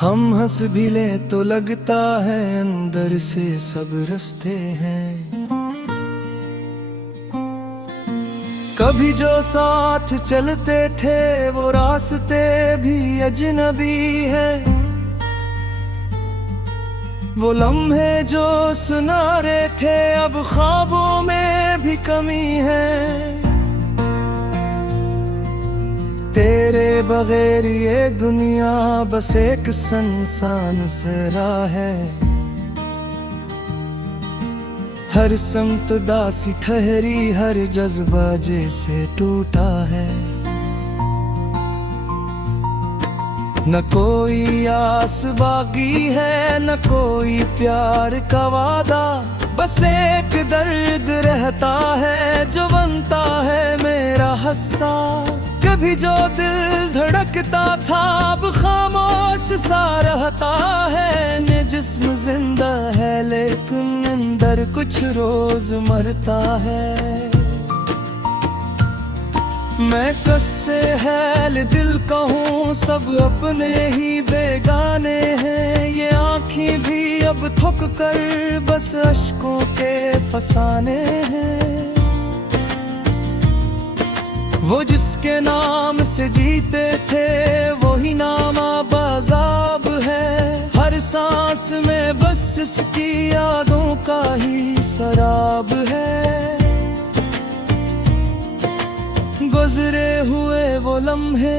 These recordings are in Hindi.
हम हंस भी ले तो लगता है अंदर से सब रस्ते हैं। कभी जो साथ चलते थे वो रास्ते भी अजनबी हैं। वो लम्हे जो सुनारे थे अब ख्वाबों में भी कमी है। तेरे बगैर ये दुनिया बस एक सुनसान सरा है। हर समत दासी ठहरी, हर जज्बा जैसे टूटा है। न कोई आस बाकी है, न कोई प्यार का वादा। बस एक दर्द रहता है जो बनता है मेरा हिस्सा। कभी जो दिल धड़कता था अब खामोश सा रहता है। ने जिस्म जिंदा है लेकिन अंदर कुछ रोज मरता है। मैं कससे है दिल कहूँ सब अपने ही बेगाने हैं। ये आँखें भी अब थक कर बस अश्कों के फसाने हैं। वो जिसके नाम से जीते थे वही नाम बाज़ाब है। हर सांस में बस इसकी यादों का ही शराब है। गुजरे हुए वो लम्हे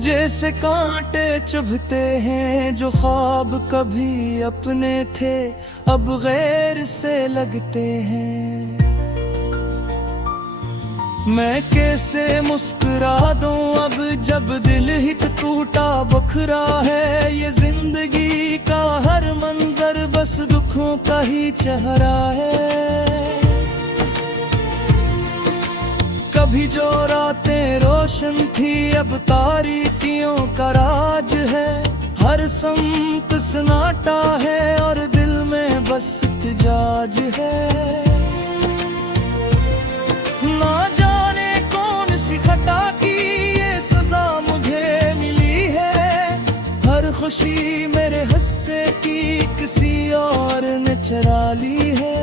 जैसे कांटे चुभते हैं। जो ख्वाब कभी अपने थे अब गैर से लगते हैं। मैं कैसे मुस्कुरा दूं अब जब दिल ही टूटा बखरा है। ये जिंदगी का हर मंजर बस दुखों का ही चेहरा है। कभी जो रातें रोशन थी अब तारीकियों का राज है। हर समत सन्नाटा है और दिल में बस इत्तेजाज है। ना जाने कौन सी खता की ये सजा मुझे मिली है। हर खुशी मेरे हिस्से की किसी और ने चरा ली है।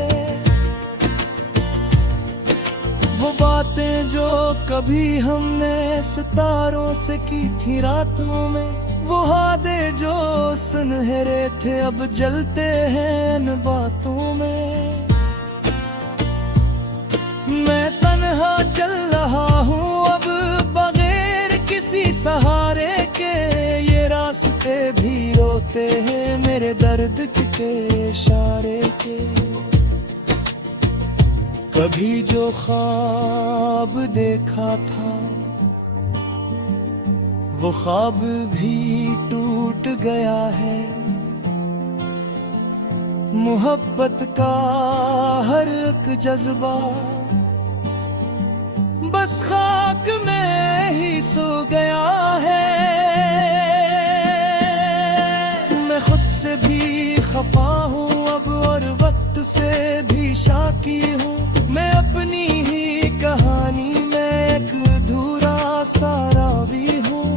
वो बातें जो कभी हमने सितारों से की थी रातों में। वो हादे जो सुनहरे थे अब जलते हैं इन बातों में। मैं तन्हा चल रहा हूँ अब बगैर किसी सहारे के। ये रास्ते भी रोते हैं मेरे दर्द के इशारे के। कभी जो ख्वाब देखा था वो ख्वाब भी टूट गया है। मोहब्बत का हर एक जज्बा बस खाक में ही सो गया है। मैं खुद से भी खफा हूँ अब और वक्त से भी शाकी हूँ। मैं अपनी ही कहानी में एक अधूरा सा रावी हूँ।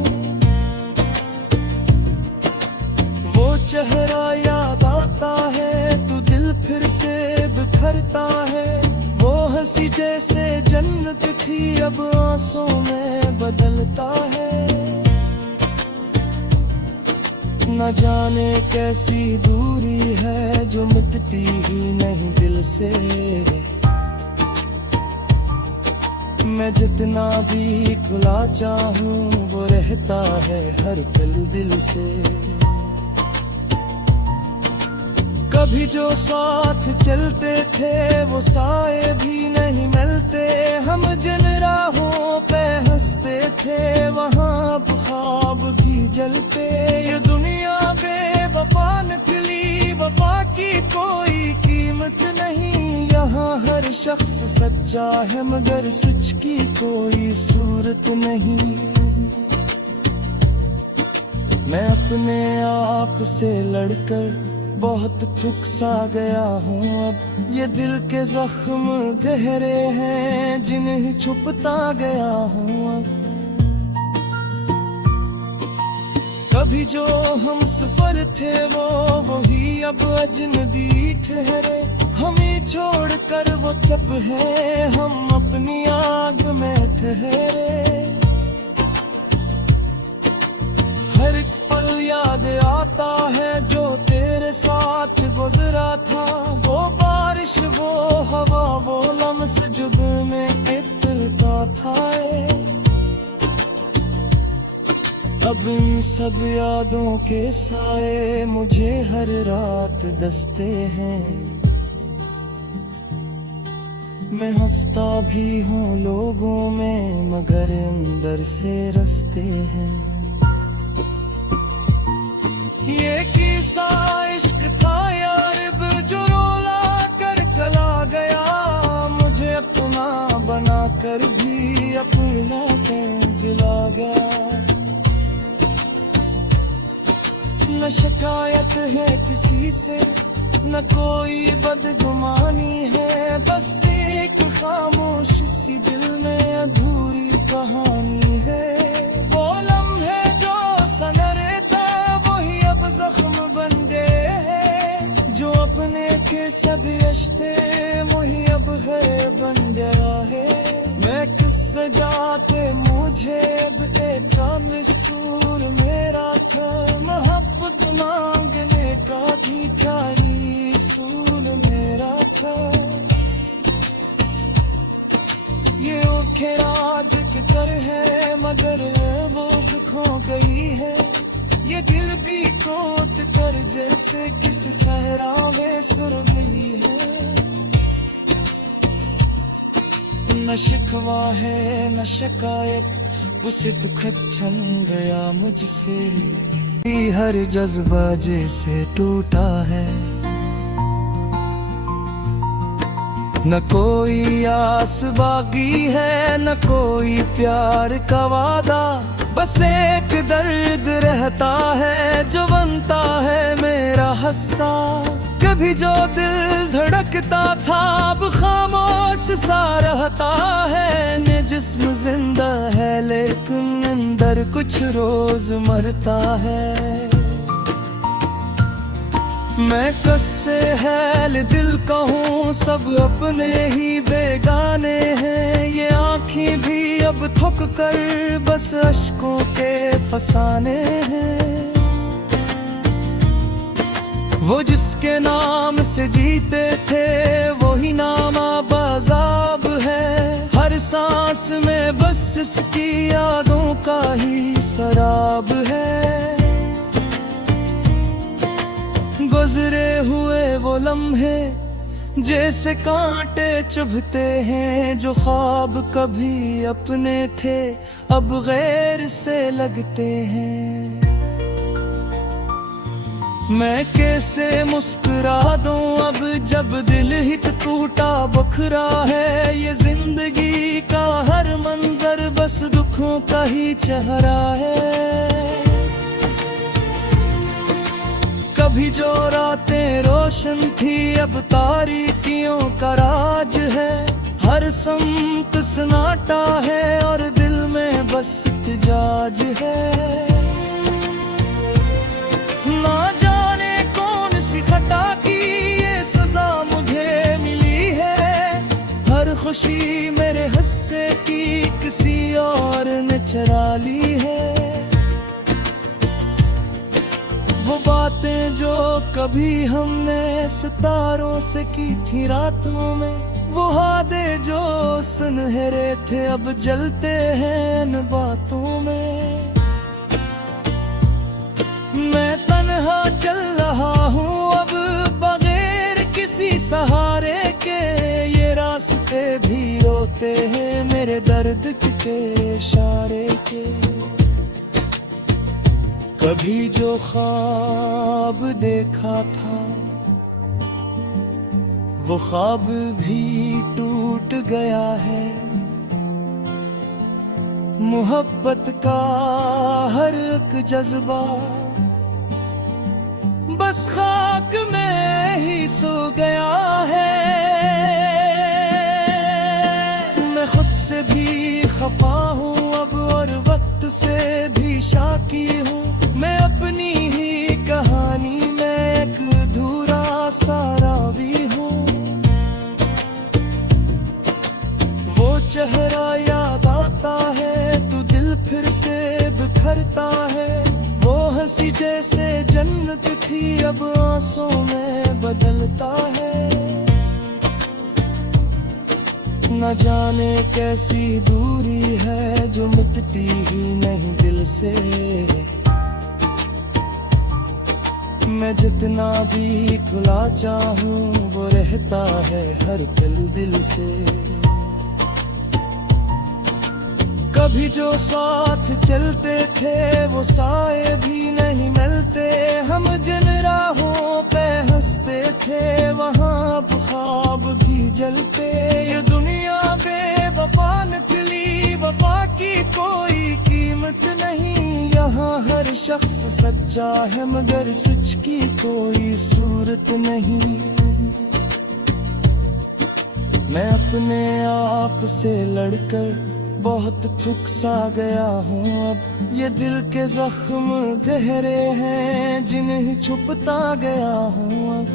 वो चेहरा याद आता है तो दिल फिर से बिखरता है। वो हंसी जैसे जन्नत थी अब आंसू में बदलता है। न जाने कैसी दूरी है जो मिटती ही नहीं दिल से। मैं जितना भी खुला चाहूं वो रहता है हर पल दिल से। कभी जो साथ चलते थे वो साए भी नहीं मिलते। हम जिन राहों पे हंसते थे वहाँ ख्वाब भी जलते। ये दुनिया बेवफा निकली, वफा की कोई कीमत नहीं। यहाँ हर शख्स सच्चा है मगर सच की कोई सूरत नहीं। मैं अपने आप से लड़कर बहुत थक सा गया हूँ अब। ये दिल के जख्म गहरे हैं जिन्हें छुपता गया हूँ अब। कभी जो हम सफर थे वो वही अब अजनबी ठहरे, हमें छोड़कर वो चुप है, हम अपनी आग में ठहरे। हर एक पल याद आता है जो तेरे साथ गुजरा था, वो बारिश, वो हवा, वो लम्स जुग में इतना था। अब इन सब यादों के साए मुझे हर रात दसते हैं, मैं हंसता भी हूँ लोगों में मगर अंदर से रसते हैं। ये किस्सा इश्क था यार जो रोला कर चला गया, मुझे अपना बना कर भी अपना कर जिला गया। न शिकायत है किसी से, न कोई बदगुमानी है, बस एक खामोश सी दिल में अधूरी कहानी है। वो लम्हे जो सनरे था वही अब जख्म बन गए हैं, जो अपने के सब रिश्ते वही अब है बन गया है। मैं किससे जाते मुझे अब एक मिसूर मेरा था, मोहब्बत मांगने का भी क्या सूल मेरा था। ये उखेरा जिक्र है मगर वो खो गई है, ये दिल भी खोद कर जैसे किस सहरा में सुर गई है। न शिकवा है न शिकायत, वो सिर्फ खत छन गया मुझसे, हर जज्बा जैसे टूटा है। न कोई आस बाकी है न कोई प्यार का वादा, बस एक दर्द रहता है जो बनता है मेरा हस्सा। कभी जो दिल धड़कता था अब खामोश सा रहता है, ने जिस्म जिंदा है लेकिन अंदर कुछ रोज मरता है। मैं कससे है दिल कहूँ सब अपने ही बेगाने हैं, ये आँखें भी अब थक कर बस अश्कों के फसाने हैं। वो जिसके नाम से जीते थे वही नाम आबाजाब है, हर सांस में बस इसकी यादों का ही शराब है। गुजरे हुए वो लम्हे जैसे कांटे चुभते हैं, जो ख्वाब कभी अपने थे अब गैर से लगते हैं। मैं कैसे मुस्कुरा दूं अब जब दिल ही टूटा बखरा है, ये जिंदगी का हर मंजर बस दुखों का ही चेहरा है। कभी जो रातें रोशन थी अब तारीकियों का राज है, हर समत सन्नाटा है और दिल में बस इत्तेजाज है। ना जाने कौन सी खता की ये सजा मुझे मिली है, हर खुशी मेरे हिस्से की किसी और ने चरा ली है। वो बातें जो कभी हमने सितारों से की थी रातों में, वो हादे जो सुनहरे थे अब जलते हैं इन बातों में। मैं तन्हा चल रहा हूँ अब बगैर किसी सहारे के, ये रास्ते भी रोते हैं मेरे दर्द के इशारे के। कभी जो ख्वाब देखा था वो ख्वाब भी टूट गया है, मोहब्बत का हर एक जज्बा बस खाक में ही सो गया है। मैं खुद से भी खफा हूँ अब और वक्त से भी शाकी हूँ, मैं अपनी ही कहानी में एक अधूरा सा रावी हूँ। वो चेहरा याद आता है तो दिल फिर से बिखरता है। वो हंसी जैसे जन्नत थी अब आंसू में बदलता है। न जाने कैसी दूरी है जो मिटती ही नहीं दिल से। मैं जितना भी खुला चाहूं वो रहता है हर पल दिल से। कभी जो साथ चलते थे वो साए भी नहीं मिलते। हम जिन राहों पे हंसते थे वहाँ अब ख्वाब भी जलते। ये दुनिया बेवफा निकली, वफा की कोई कीमत नहीं। यहाँ हर शख्स सच्चा है मगर सच की कोई सूरत नहीं। मैं अपने आप से लड़कर बहुत थक सा गया हूँ। अब ये दिल के जख्म गहरे हैं जिन्हें छुपता गया हूँ।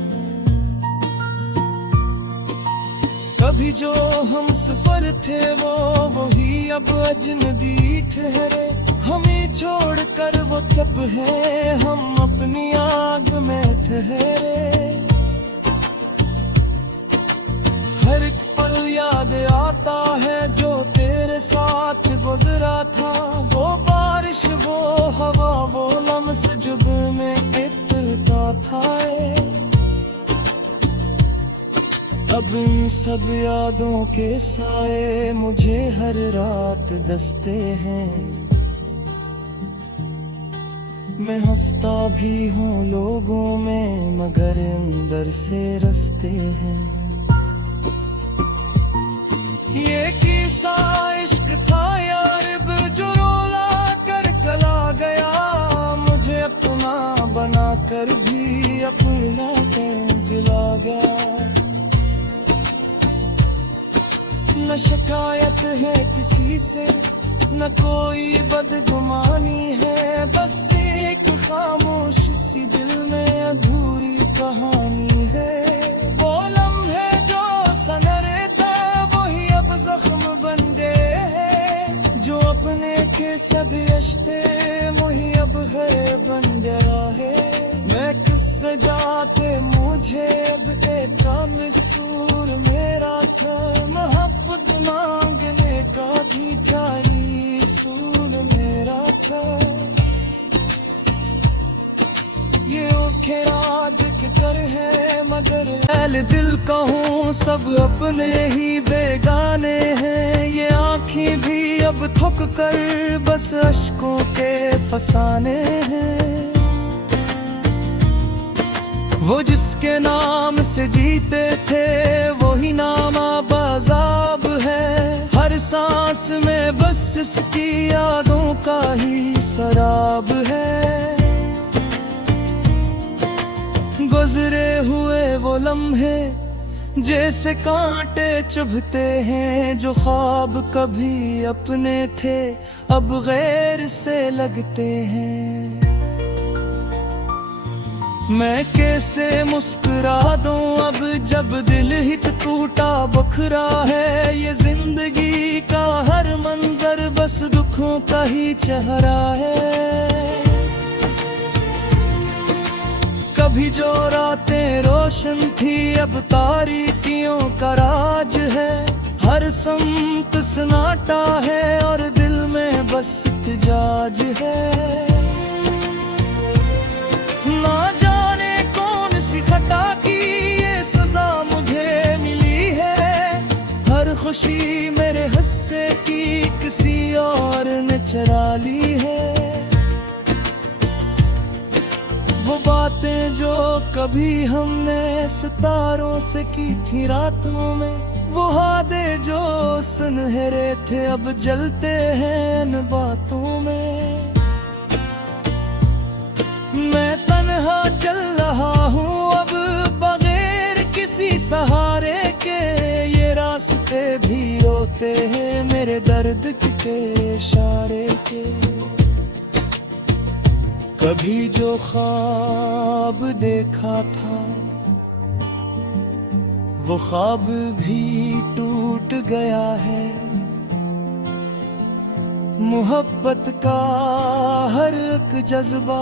कभी जो हम सफर थे वो वही अब अजनबी ठहरे। हमें छोड़कर वो चुप है, हम अपनी आग में ठहरे। हर एक पल याद आता है जो तेरे साथ गुजरा था। वो बारिश, वो हवा, वो लम्स जुब में इतरता था। अब इन सब यादों के साए मुझे हर रात दसते हैं। मैं हंसता भी हूँ लोगों में मगर अंदर से रसते हैं। ये किस्सा इश्क था यार जो रोला कर चला गया। मुझे अपना बना कर भी अपना कर जिला गया। न शिकायत है किसी से, न कोई बदगुमानी है। बस एक खामोश सी दिल में अधूरी कहानी है। वो लम्हे जो सनरे जख्म बन गए हैं। जो अपने के सब रिश्ते वही अब है बन गया है। मैं किससे जाते मुझे अब एक मिसूर मेरा था। मोहब्बत मांगने का भी कारी सूल मेरा था। ये ओखेराज कर है मगर ऐल दिल कहूँ सब अपने ही बेगाने हैं। ये आँखें भी अब थक कर बस अश्कों के फसाने हैं। वो जिसके नाम से जीते थे वही नाम आबाजाब है। हर सांस में बस इसकी यादों का ही शराब है। गुजरे हुए वो लम्हे जैसे कांटे चुभते हैं। जो ख्वाब कभी अपने थे अब गैर से लगते हैं। मैं कैसे मुस्कुरा दूं अब जब दिल ही टूटा बखरा है। ये जिंदगी का हर मंजर बस दुखों का ही चेहरा है। कभी जो रातें रोशन थी अब तारीकियों का राज है। हर समत सन्नाटा है और दिल में बस इत्तेजाज है। ना जाने कौन सी खता की ये सजा मुझे मिली है। हर खुशी मेरे हिस्से की किसी और ने चरा ली है। वो बातें जो कभी हमने सितारों से की थी रातों में। वो हादे जो सुनहरे थे अब जलते हैं इन बातों में। मैं तन्हा चल रहा हूँ अब बगैर किसी सहारे के। ये रास्ते भी रोते हैं मेरे दर्द के इशारे के। कभी जो ख्वाब देखा था वो ख्वाब भी टूट गया है। मोहब्बत का हर एक जज्बा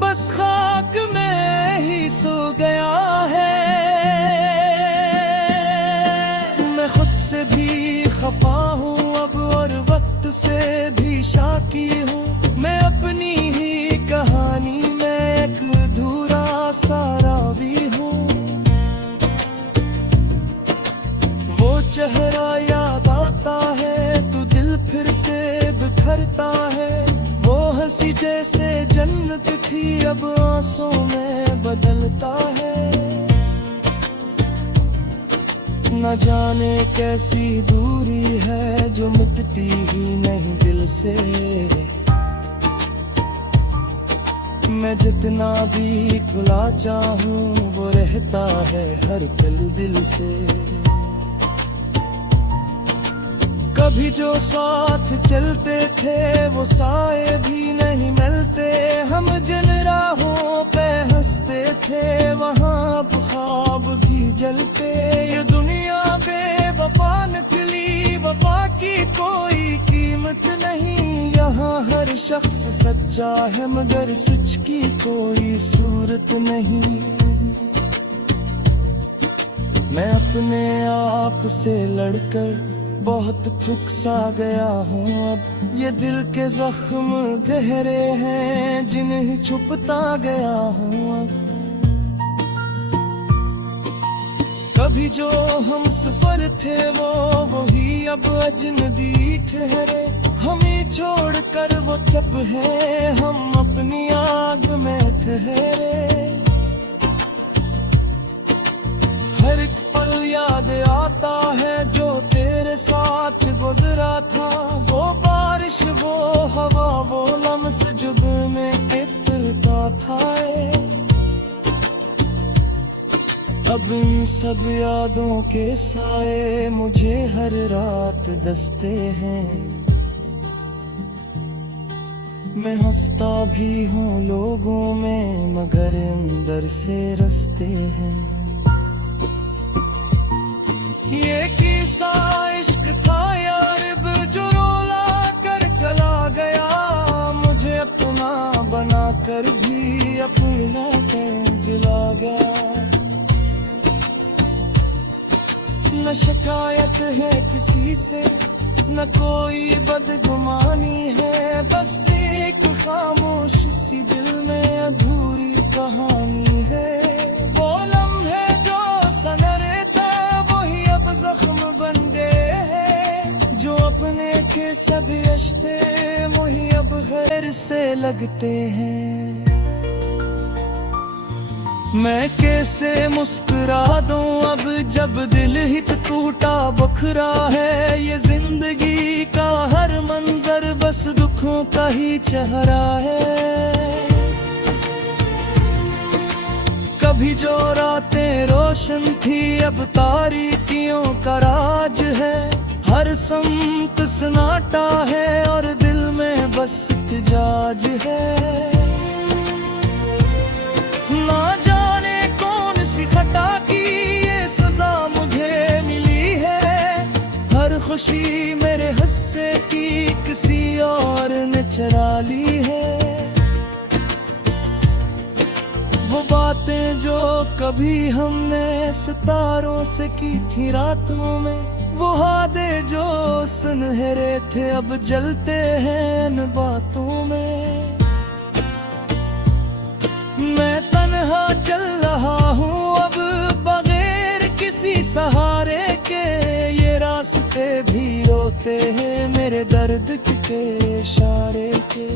बस खाक में ही सो गया है। मैं खुद से भी खफा हूँ अब और वक्त से भी शाकी हूँ। मैं अपनी ही कहानी में एक अधूरा सा रावी हूँ। वो चेहरा याद आता है तो दिल फिर से बिखरता है। वो हंसी जैसे जन्नत थी अब आंसू में बदलता है। न जाने कैसी दूरी है जो मिटती ही नहीं दिल से। मैं जितना भी खुला चाहूं वो रहता है हर पल दिल से। कभी जो साथ चलते थे वो साए भी नहीं मिलते। हम जिन राहों पे हंसते थे वहाँ अब ख्वाब भी जलते। ये दुनिया बेवफा निकली, वफा की कोई कीमत नहीं। यहाँ हर शख्स सच्चा है मगर सच की कोई सूरत नहीं। मैं अपने आप से लड़कर बहुत थक सा गया हूँ। अब ये दिल के जख्म गहरे हैं जिन्हें छुपता गया हूँ। अब कभी जो हम सफर थे वो वही अब अजनबी ठहरे। हमें छोड़कर वो चुप है हम अपनी आग में ठहरे। हर एक पल याद आता है जो तेरे साथ गुजरा था। वो बारिश वो हवा वो लम्स जुग में इतना था। अब इन सब यादों के साए मुझे हर रात दसते हैं। मैं हंसता भी हूँ लोगों में मगर अंदर से रसते हैं। ये किस्सा इश्क था यार जो रोला कर चला गया। मुझे अपना बना कर भी अपना कर जिला गया। न शिकायत है किसी से न कोई बदगुमानी है। बस एक खामोश सी दिल में अधूरी कहानी है। वो लम्हे जो सनरे थे वही अब जख्म बन गए हैं। जो अपने के सब रिश्ते वही अब गैर से लगते हैं। मैं कैसे मुस्कुरा दूं अब जब दिल ही टूटा बखरा है। ये जिंदगी का हर मंजर बस दुखों का ही चेहरा है। कभी जो रातें रोशन थी अब तारीकियों का राज है। हर सम्त सन्नाटा है और दिल में बस इत्तेजाज है। ना जाने कौन सी खता की ये सजा मुझे मिली है। हर खुशी मेरे हिस्से की किसी और ने चरा ली है। वो बातें जो कभी हमने सितारों से की थी रातों में। वो हादे जो सुनहरे थे अब जलते हैं इन बातों में। मैं तन्हा चल रहा हूँ अब बगैर किसी सहारे के। ये रास्ते भी रोते हैं मेरे दर्द के इशारे के।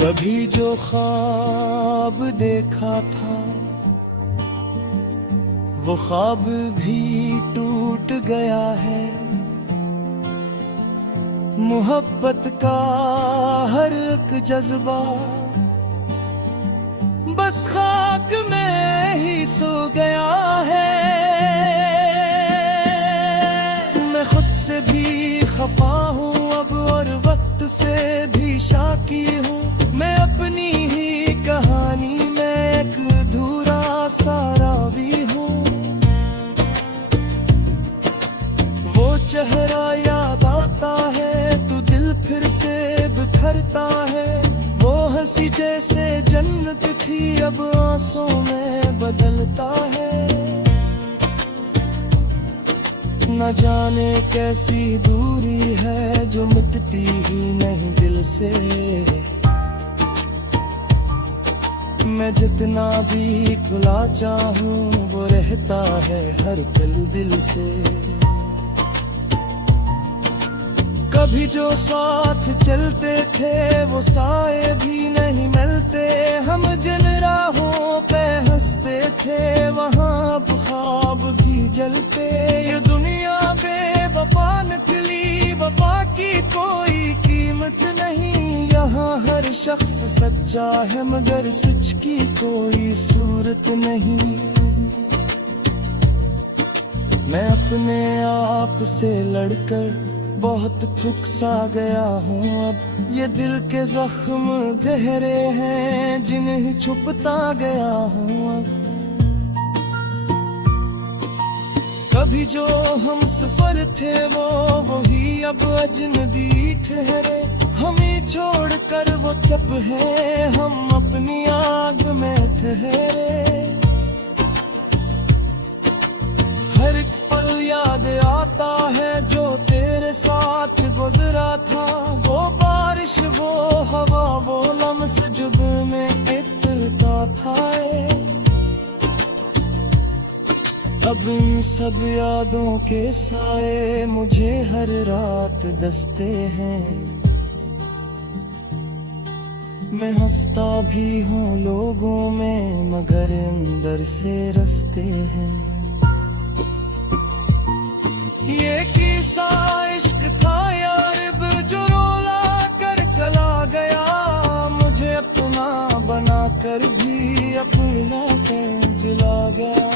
कभी जो ख्वाब देखा था वो ख्वाब भी टूट गया है। मोहब्बत का हर एक जज्बा बस खाक में ही सो गया है। मैं खुद से भी खफा हूँ अब और वक्त से भी शाकी हूँ, मैं अपनी ही कहानी में एक अधूरा सा रावी हूँ। वो चेहरा याद आता है तो दिल फिर से बिखरता है, वो हंसी जैसे जन्नत थी अब आंसू में बदलता है। न जाने कैसी दूरी है जो मिटती ही नहीं दिल से, मैं जितना भी खुला चाहूँ वो रहता है हर पल दिल से। कभी जो साथ चलते थे वो साए भी नहीं मिलते, हम जिन राहों पे हंसते थे वहाँ अब ख्वाब भी जलते। ये दुनिया बेवफा निकली, वफा की कोई कीमत नहीं, यहाँ हर शख्स सच्चा है मगर सच की कोई सूरत नहीं। मैं अपने आप से लड़कर बहुत थक सा गया हूँ, अब ये दिल के जख्म गहरे हैं जिन्हें छुपता गया हूँ। अब कभी जो हम सफर थे वो ही अब अजनबी ठहरे, हमें छोड़कर वो चुप है हम अपनी आग में ठहरे। हर एक पल याद आता है जो तेरे साथ गुजरा था, वो बारिश वो हवा वो लम्स जुब में इतना था। अब इन सब यादों के साए मुझे हर रात दसते हैं, मैं हंसता भी हूँ लोगों में मगर अंदर से रसते हैं। ये किस्सा इश्क था यार जो रोला कर चला गया, मुझे अपना बना कर भी अपना कर चला गया।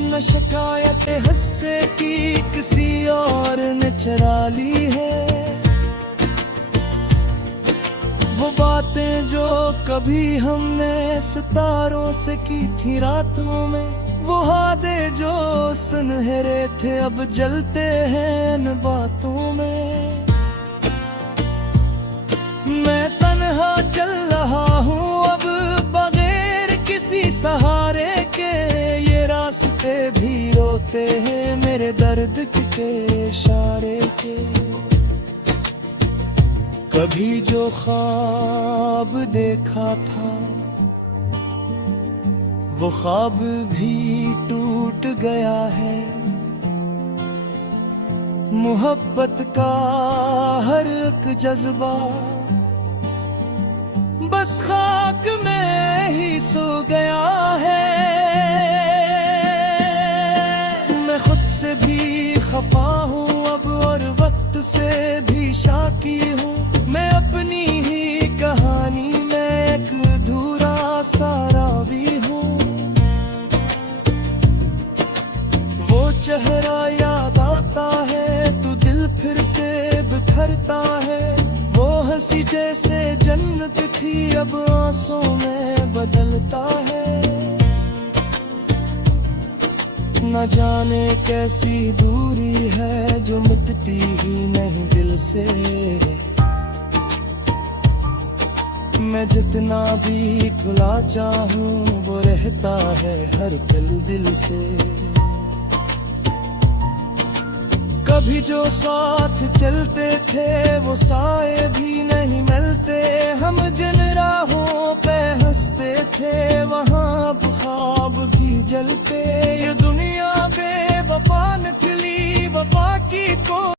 न शिकायत हंसे की किसी और ने चरा ली है, वो बातें जो कभी हमने सितारों से की थी रातों में, वो हादे जो सुनहरे थे अब जलते हैं इन बातों में। मैं तन्हा चल रहा हूँ अब बगैर किसी सहारे के, ये रास्ते भी रोते हैं मेरे दर्द के इशारे के। कभी जो ख्वाब देखा था वो ख्वाब भी टूट गया है, मोहब्बत का हर एक जज्बा बस खाक में ही सो गया है। मैं खुद से भी खफा हूँ अब और वक्त से भी शाकी हूँ, मैं अपनी ही कहानी में एक अधूरा सा रावी हूँ। वो चेहरा याद आता है तो दिल फिर से बिखरता है, वो हंसी जैसे जन्नत थी अब आंसू में बदलता है। न जाने कैसी दूरी है जो मिटती ही नहीं दिल से, मैं जितना भी खुला चाहूँ वो रहता है हर पल दिल से। कभी जो साथ चलते थे वो साए भी नहीं मिलते, हम जिन राहों पे हंसते थे वहाँ अब ख्वाब भी जलते। ये दुनिया बेवफा निकली, वफा की को